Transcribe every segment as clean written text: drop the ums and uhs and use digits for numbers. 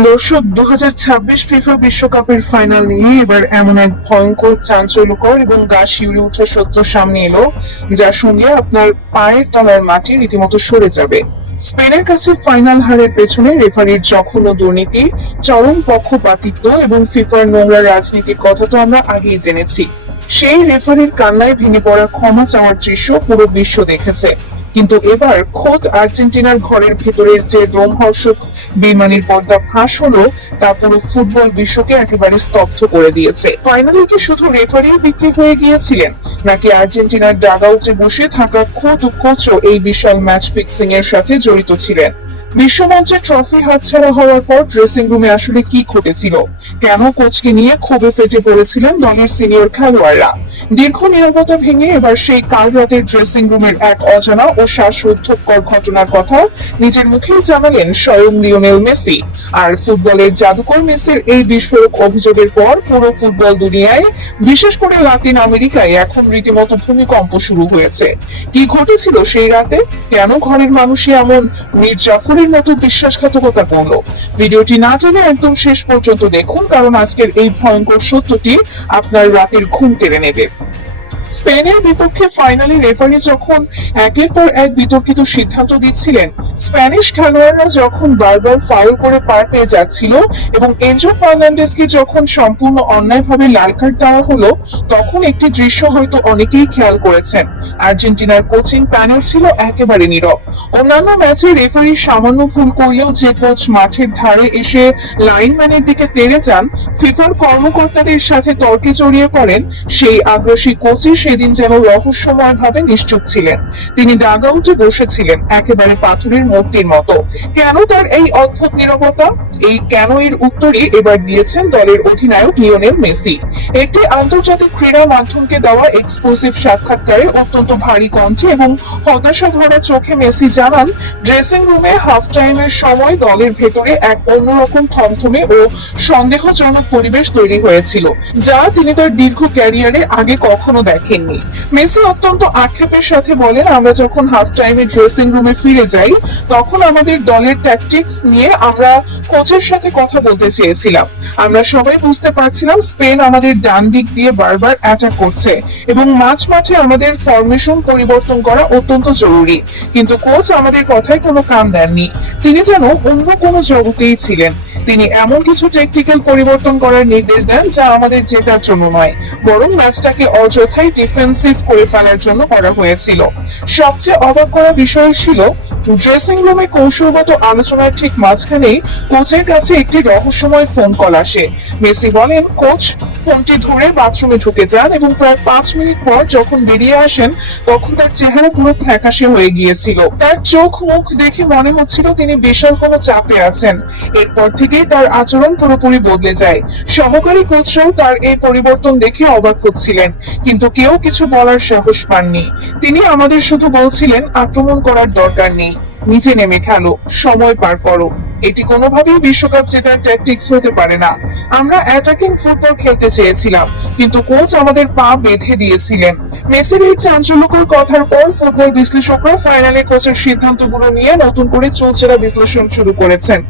দর্শক, 2026 ফিফা বিশ্বকাপের ফাইনাল নিয়ে এবার এমন এক ভয়ঙ্কর, চাঞ্চল্যকর এবং গা শিউরে ওঠা সত্য সামনে এলো, যার সঙ্গে আপনার পায়ের তলার মাটি রীতিমতো সরে যাবে। স্পেনের কাছে ফাইনাল হারের পেছনে রেফারির জঘন্য দুর্নীতি, চরম পক্ষপাতিত্ব এবং ফিফার নোংরা রাজনীতির কথা তো আমরা আগেই জেনেছি। সেই রেফারির কান্নায় ভেঙে পড়া ক্ষমা চাওয়ার দৃশ্য পুরো বিশ্ব দেখেছে। কিন্তু এবার খোদ আর্জেন্টিনার ঘরের ভেতরের যে রোমহর্ষক বেইমানির পর্দা ফাঁস হলো, তা পুরো ফুটবল বিশ্বকে একেবারে স্তব্ধ করে দিয়েছে। ফাইনালে কি শুধু রেফারি বিক্রি হয়ে গিয়েছিলেন, নাকি আর্জেন্টিনার ডাগআউটে বসে থাকা খোদ কোচও এই বিশাল ম্যাচ ফিক্সিং এর সাথে জড়িত ছিলেন? বিশ্বমঞ্চে ট্রফি হাতছাড়া হওয়ার পর ড্রেসিং রুমে আসলে কি ঘটেছিল? কেন কোচকে নিয়ে ক্ষোভে ফেটে পড়েছিলেন দলের সিনিয়র খেলোয়াড়রা? দীর্ঘ নীরবতা ভেঙে এবার সেই কাল রাতের ড্রেসিং রুমের এক অজানা ও শ্বাসরুদ্ধকর ঘটনার কথা নিজের মুখেই জানালেন স্বয়ং লিওনেল মেসি। আর ফুটবলের জাদুকর মেসির এই বিস্ফোরক অভিযোগের পর পুরো ফুটবল দুনিয়ায়, বিশেষ করে লাতিন আমেরিকায় এখন রীতিমতো ভূমিকম্প শুরু হয়েছে। কি ঘটেছিল সেই রাতে? কেন ঘরের মানুষই এমন মীর জাফরের মতো বিশ্বাসঘাতকতা করলো? ভিডিওটি না টেনে একদম শেষ পর্যন্ত দেখুন, কারণ আজকের এই ভয়ঙ্কর সত্যটি আপনার রাতের ঘুম কেড়ে নেবে। স্পেনের বিপক্ষে ফাইনালে রেফারি যখন একের পর এক বিতর্কিত সিদ্ধান্ত দিচ্ছিলেন, স্প্যানিশ খেলোয়াড়রা যখন বারবার ফাউল করে পার পেয়ে যাচ্ছিল এবং এনজো ফার্নান্ডেজকে যখন সম্পূর্ণ অন্যায়ভাবে লাল কার্ড দেওয়া হলো, তখন একটি দৃশ্য হয়তো অনেকেই খেয়াল করেছেন। আর্জেন্টিনার কোচিং প্যানেল ছিল একেবারে নীরব। অন্যান্য ম্যাচে রেফারি সামান্য ভুল করলেও যে কোচ মাঠের ধারে এসে লাইনম্যানের দিকে তেড়ে যান, ফিফার কর্মকর্তাদের সাথে তর্কে জড়িয়ে পড়েন, সেই আগ্রাসী কোচই সেদিন যেন রহস্যময় ভাবে নিশ্চুপ ছিলেন। তিনি ডাগআউটে বসেছিলেন একেবারে পাথরের মূর্তির মতো। কেন তার এই অদ্ভুত নীরবতা? এই কেন এর উত্তরই এবার দিয়েছেন দলের অধিনায়ক লিওনেল মেসি। একটি আন্তর্জাতিক ক্রীড়া মাধ্যমকে দেওয়া এক্সক্লুসিভ সাক্ষাৎকারে অত্যন্ত ভারী কণ্ঠে এবং হতাশা ভরা চোখে মেসি জানান, ড্রেসিং রুমে হাফ টাইমের সময় দলের ভেতরে এক অন্যরকম থমথমে ও সন্দেহজনক পরিবেশ তৈরি হয়েছিল, যা তিনি তার দীর্ঘ ক্যারিয়ারে আগে কখনো দেখেননি। মেসি অত্যন্ত আক্ষেপের সাথে বলেন, আমরা যখন হাফ টাইমে ড্রেসিং রুমে ফিরে যাই, তখন আমাদের দলের ট্যাকটিক্স নিয়ে আমরা কোচের সাথে কথা বলতে চেয়েছিলাম। আমরা সবাই বুঝতে পারছিলাম স্পেন আমাদের ডান দিক দিয়ে বারবার অ্যাটাক করছে এবং মাঝে আমাদের ফরমেশন পরিবর্তন করা অত্যন্ত জরুরি, কিন্তু কোচ আমাদের কথায় কোনো কান দেননি। তিনি যেন অন্য কোনো জগতেই ছিলেন। তিনি এমন কিছু টেকনিক্যাল পরিবর্তন করার নির্দেশ দেন যা আমাদের জেতার জন্য নয়, বরং ম্যাচটাকে অযথাই ডিফেন্সিভ করে ফেলার জন্য করা হয়েছিল। সবচেয়ে অবাক করা বিষয় ছিল, ড্রেসিং রুমে কৌশলগত আলোচনার ঠিক মাঝখানেই কোচের কাছে একটি রহস্যময় ফোন কল আসে। মেসি বলেন, কোচ ফোনটি ধরে বাথরুমে ঢুকে যান এবং প্রায় 5 মিনিট পর যখন বেরিয়ে আসেন, তখন তার চেহারা পুরো ফ্যাকাশে হয়ে গিয়েছিল। তার চোখ মুখ দেখে মনে হচ্ছিল তিনি বিশাল কোনো চাপে আছেন। এরপর থেকেই তার আচরণ পুরোপুরি বদলে যায়। সহকারী কোচরাও তার এই পরিবর্তন দেখে অবাক হচ্ছিলেন, কিন্তু কেউ কিছু বলার সাহস পাননি। তিনি আমাদের শুধু বলছিলেন, আক্রমণ করার দরকার নেই, নিচে নেমে খেলো, সময় পার করো। এটি কোনোভাবেই বিশ্বকাপ জেতার ট্যাকটিক্স হতে পারে না। আমরা অ্যাটাকিং ফুটবল খেলতে চেয়েছিলাম, কিন্তু কোচ আমাদের পা বেঁধে দিয়েছিলেন। মেসির এই চাঞ্চল্যকর কথার পর ফুটবল বিশ্লেষকরা ফাইনালে কোচের সিদ্ধান্তগুলো নিয়ে নতুন করে চুলচেরা বিশ্লেষণ শুরু করেছেন।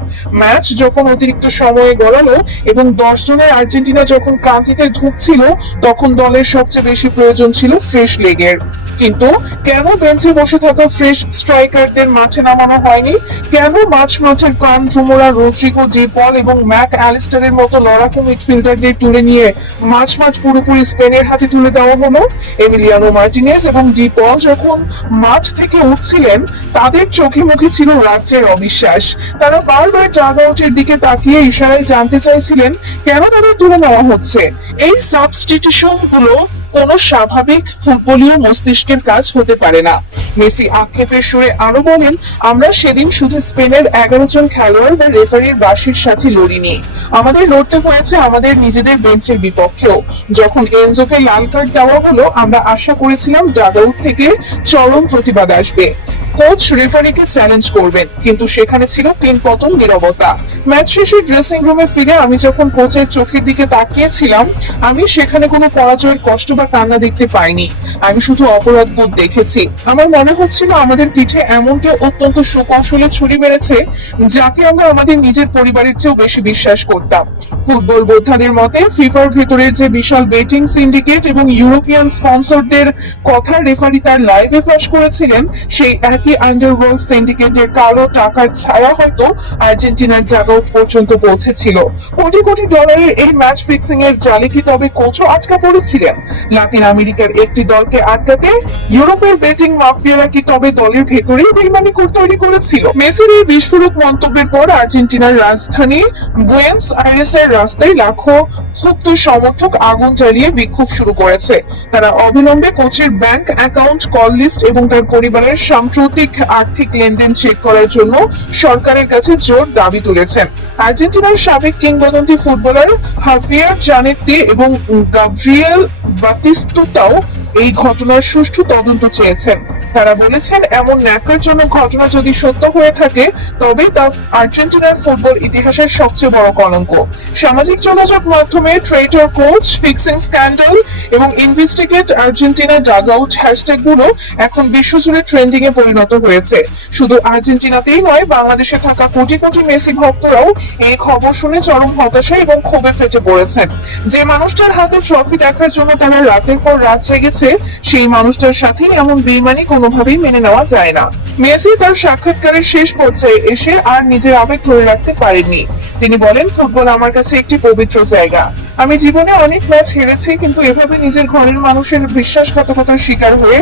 ম্যাচ যখন অতিরিক্ত সময়ে গড়ালো এবং 10 জনের আর্জেন্টিনা যখন ক্লান্তিতে ধুঁকছিল, তখন দলের সবচেয়ে বেশি প্রয়োজন ছিল ফ্রেশ লেগের। কিন্তু কেন বেঞ্চে বসে থাকা ফ্রেশ স্ট্রাইকারদের মাঠে নামানো হয়নি? কেন মাঝের কান রুমোরা, রদ্রিগো, ডি পল এবং ম্যাক অ্যালিস্টারের মতো লড়াকু মিডফিল্ডারদের তুলে নিয়ে মাঝ পুরোপুরি স্পেনের হাতে তুলে দেওয়া হলো? এমিলিয়ানো মার্টিনেজ এবং ডি পল যখন মাঠ থেকে উঠছিলেন, তাদের চোখে মুখে ছিল রাজ্যের অবিশ্বাস। তারা বারবার ডাগআউটের দিকে তাকিয়ে ইশারায় জানতে চাইছিলেন কেন তাদের তুলে নেওয়া হচ্ছে। এই সাবস্টিটিউশন গুলো কোন স্বাভাবিক ফুটবলীয় মস্তিষ্কের কাজ হতে পারে না। মেসি আক্ষেপের সুরে আরো বলেন, আমরা সেদিন শুধু স্পেনের 11 জন খেলোয়াড় বা রেফারির বাঁশির সাথে লড়িনি, আমাদের লড়তে হয়েছে আমাদের নিজেদের বেঞ্চের বিপক্ষেও। যখন এনজোকে লাল কার্ড দেওয়া হলো, আমরা আশা করেছিলাম ডাগআউট থেকে চরম প্রতিবাদ আসবে, কোচ রেফারিকে চ্যালেঞ্জ করবেন, কিন্তু সেখানে ছিল পিনপতন নীরবতা। ম্যাচ শেষে ড্রেসিং রুমে ফিরে আমি যখন কোচের চোখের দিকে তাকিয়েছিলাম, আমি সেখানে কোনো পরাজয়ের কষ্ট বা কান্না দেখতে পাইনি। আমি শুধু অপরাধ বোধ দেখেছি। আমার মনে হচ্ছিল আমাদের পিঠে এমন কেউ অত্যন্ত সুকৌশলে ছুরি মেরেছে, যাকে আমরা আমাদের নিজের পরিবারের চেয়েও বেশি বিশ্বাস করতাম। ফুটবল বোদ্ধাদের মতে ফিফার ভেতরের যে বিশাল বেটিং সিন্ডিকেট এবং ইউরোপিয়ান স্পন্সরদের কথা রেফারি তার লাইভে ফাঁস করেছিলেন, সেই একই আন্ডারওয়ার্ল্ড সিন্ডিকেটের কালো টাকার ছায়া হয়তো আর্জেন্টিনার ডাগআউট পর্যন্ত পৌঁছেছিল। কোটি কোটি ডলারের এই ম্যাচ ফিক্সিং এর জালে কি তবে কোচও আটকা পড়েছিলেন? লাতিন আমেরিকার একটি দলকে আটকাতে ইউরোপের বেটিং মাফিয়ারা কি তবে দলের ভেতরেই বেইমানি তৈরি করেছিল? মেসির এই বিস্ফোরক মন্তব্যের পর আর্জেন্টিনার রাজধানী বুয়েন্স আইরেসের রাস্তায় লাখো ক্ষুব্ধ সমর্থক আগুন জ্বালিয়ে বিক্ষোভ শুরু করেছে। তারা অবিলম্বে কোচের ব্যাংক অ্যাকাউন্ট, কল লিস্ট এবং তার পরিবারের সাম্প্রতিক আর্থিক লেনদেন চেক করার জন্য সরকারের কাছে জোর দাবি তুলেছেন। আর্জেন্টিনার সাবেক কিংবদন্তি ফুটবলার হাভিয়ার জানেত্তি এবং গাব্রিয়েল বাতিস্তুতাও এই ঘটনার সুষ্ঠু তদন্ত চেয়েছেন। তারা বলেছেন, এমন ন্যাক্কারজনক ঘটনা যদি সত্য হয়ে থাকে তবে তা আর্জেন্টিনার ফুটবল ইতিহাসের সবচেয়ে বড় কলঙ্ক। সামাজিক যোগাযোগ মাধ্যমে ট্রেটর কোচ, ফিক্সিং স্ক্যান্ডাল এবং ইনভেস্টিগেট আর্জেন্টিনা ডাগআউট হ্যাশট্যাগ গুলো এখন বিশ্বজুড়ে ট্রেন্ডিং এ পরিণত হয়েছে। শুধু আর্জেন্টিনাতেই নয়, বাংলাদেশে থাকা কোটি কোটি মেসি ভক্তরাও এই খবর শুনে চরম হতাশা এবং ক্ষোভে ফেটে পড়েছেন। যে মানুষটার হাতে ট্রফি দেখার জন্য তারা রাতের পর রাত জেগেছে, সেই মানুষটার সাথে এমন বেইমানি কোনোভাবেই মেনে নেওয়া যায় না। মেসি তার সাক্ষাৎকারের শেষ পর্যায়ে এসে আর নিজের আবেগ ধরে রাখতে পারেননি। তিনি বলেন, ফুটবল আমার কাছে একটি পবিত্র জায়গা। আমি জীবনে অনেক ম্যাচ হেরেছি, কিন্তু এভাবে নিজের ঘরের মানুষের বিশ্বাসঘাতকতার শিকার হয়ে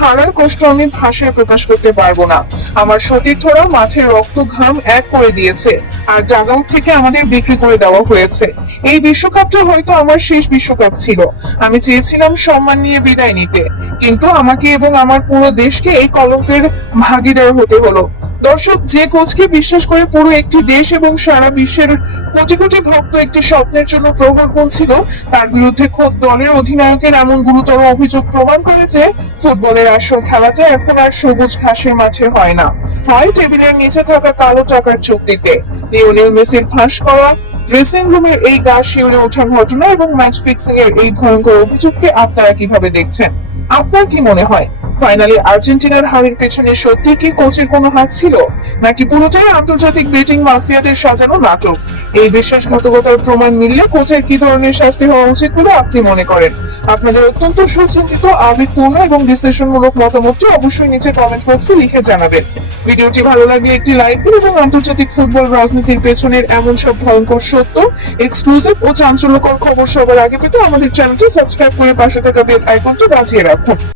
হারার কষ্ট আমি ভাষায় প্রকাশ করতে পারবো না। আমার সতীর্থরা মাঠে রক্ত ঘাম এক করে দিয়েছে, আর ডাগআউট থেকে আমাদের বিক্রি করে দেওয়া হয়েছে। এই বিশ্বকাপটা হয়তো আমার শেষ বিশ্বকাপ ছিল। আমি চেয়েছিলাম সম্মান নিয়ে বিদায় নিতে, কিন্তু আমাকে এবং আমার পুরো দেশকে এই কলঙ্কের ভাগীদার হতে হলো। দর্শক, যে কোচকে বিশ্বাস করে পুরো একটি দেশ এবং সারা বিশ্বের কোটি কোটি ভক্ত একটি স্বপ্নের জন্য প্রহর গুনছিল, তার বিরুদ্ধে খোদ দলের অধিনায়কের এমন গুরুতর অভিযোগ প্রমাণ করে যে ফুটবলের আসল খেলাটা এখন আর সবুজ ঘাসের মাঠে হয় না, হয় টেবিলের নিচে থাকা কালো টাকার চুক্তিতে। লিওনেল মেসির ফাঁস করা ড্রেসিং রুমের এই গা শিউরে ওঠা ঘটনা এবং ম্যাচ ফিক্সিং এর এই ভয়ঙ্কর অভিযোগকে আপনারা কিভাবে দেখছেন? আপনার কি মনে হয়, ফাইনালি আর্জেন্টিনার হারের পেছনে সত্যি কি কোচের কোনো হাত ছিল, নাকি পুরোটাই আন্তর্জাতিক বেটিং মাফিয়াদের সাজানো নাটক? এই বিশ্বাসঘাতকতার প্রমাণ মিললে কোচের কি ধরনের শাস্তি হওয়া উচিত বলে আপনি মনে করেন? আপনাদের অত্যন্ত সুচিন্তিত, আবেগপূর্ণ এবং বিশ্লেষণমূলক মতামতটি অবশ্যই নিচে কমেন্ট বক্সে লিখে জানাবেন। ভিডিওটি ভালো লাগলে একটি লাইক দিন এবং আন্তর্জাতিক ফুটবল রাজনীতির পেছনের এমন সব ভয়ঙ্কর সত্য, এক্সক্লুসিভ ও চাঞ্চল্যকর খবর সবার আগে পেতে আমাদের চ্যানেলটি সাবস্ক্রাইব করে পাশে থাকা বেল আইকনটি বাজিয়ে রাখুন।